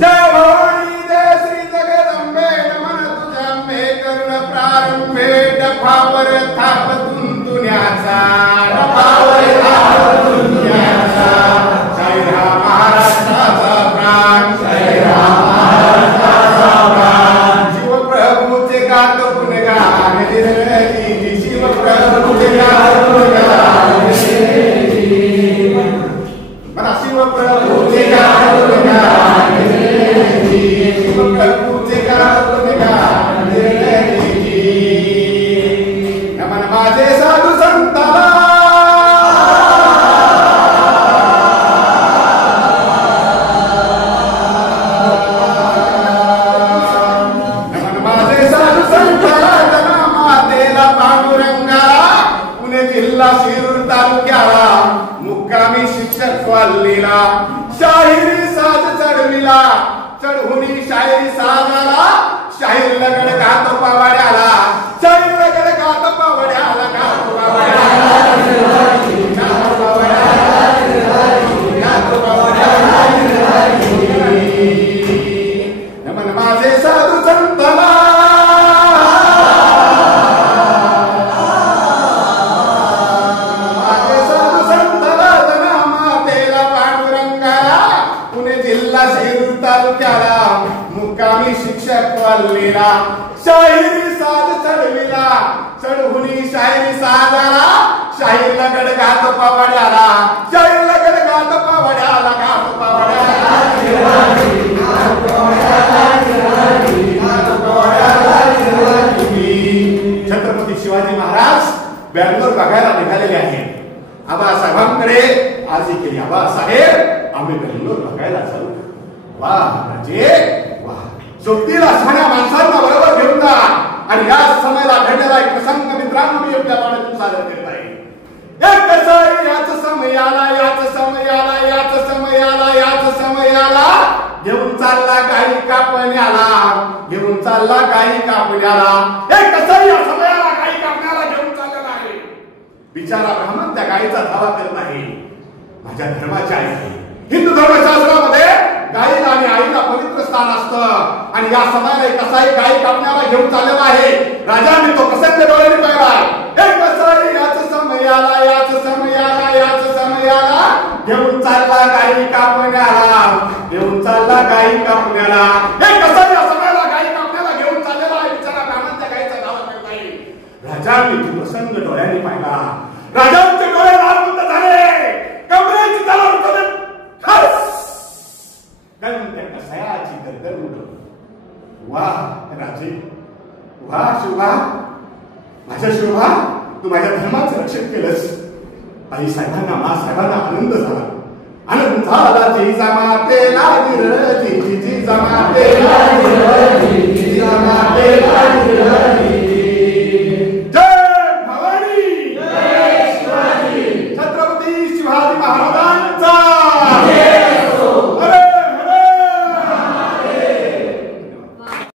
जय भवानी जय श्री जगदंबे नमन तुझ्या मे करुण प्रारंभे डफावर थाप तुंतुण्याचा डफावर थाप तुंतुण्याचा जय राम महाराष्ट्राचा प्राण जय राम महाराष्ट्राचा प्राण शिवप्रभूचे गात गुणगान दिनरात्री शिवप्रभूचे गात गुणगान मला शिवप्रभूचे गात गुणगान शिवप्रभूचे गात गुणगान नमन माझे साधू संताला नमन माझे साधू संताला जना मातेला पांडुरंगाला पुणे जिल्हा शिरूर तालुक्याला मुक्कामी शिक्षक वाल्लीला शाहिरी साज चढविला चढहुनी शाहिरी साजाला शाहीर लगड गात पावड्याला शाहीर लगड गात पावड्याला गात पावड्याला नमन माझे साधू संताला माझे साधू संताला जना मातेला पांडुरंगाला पुणे जिल्हा शिरूर तालुक्याला मुक्कामी शिक्षक वाल्लीला शाहिरी साज चढविला चढहुनी शाहिरी साजाला शाहीर लगड गात पावड्याला शाहीर लगड गात पावड्याला गात पावड्याला छत्रपती शिवाजी महाराज बँगलोर बघायला निघालेले आहेत. आबासाहेबांकडे अर्जी केली, आबासाहेब आम्ही बँगलोर बघायला जाऊ. वा राजे वा, सोबतीला असणाऱ्या माणसांना बरोबर घेऊन जा आणि या समयाला घडलेला एक प्रसंग मित्रांनो मी योग्य पाण्यातून सादर करत आहे. एक कसं याच समयाला याच समयाला याच समयाला याच समयाला घेऊन चालला गाई कापण्याला घेऊन चालला गाई कापण्याला. एक कसं या समयाला गाई कापण्याला घेऊन चाललेला आहे. बिचारा ब्राह्मण त्या गाईचा धावा करत आहे. माझ्या धर्माची आई आहे. हिंदू धर्मशास्त्रामध्ये गाईला आणि आईला पवित्र स्थान असतं आणि या समयाला कसाई गाई कापण्याला घेऊन चाललेला आहे. राजाने तो प्रसंग डोळ्याने पाहिला. एक कसाई याच समयाला याच समयाला याच समयाला घेऊन चालला गाई कापण्याला घेऊन चालला गाई कापण्याला. एक कसाई या समयाला गाई कापण्याला घेऊन चाललेला आहे. बिचारा ब्राह्मण त्या गाईचा धावा करत आहे. राजाने तो प्रसंग डोळ्याने पाहिला. राजांचे डोळे लालबुंद झाले. कमरेची तलवार उचलून खस त्या कसायाची गर्दन उडवली. वा राजे वा शोभा, माझ्या शोभा, तू माझ्या धर्माचं रक्षण केलंस. आई साहेबांना मा साहेबांना आनंद झाला. आनंद झाला जिजामातेला विरळली जिजामातेला विरळली जिजामातेला विरळली. जय भवानी जय शिवाजी. छत्रपती शिवाजी महाराज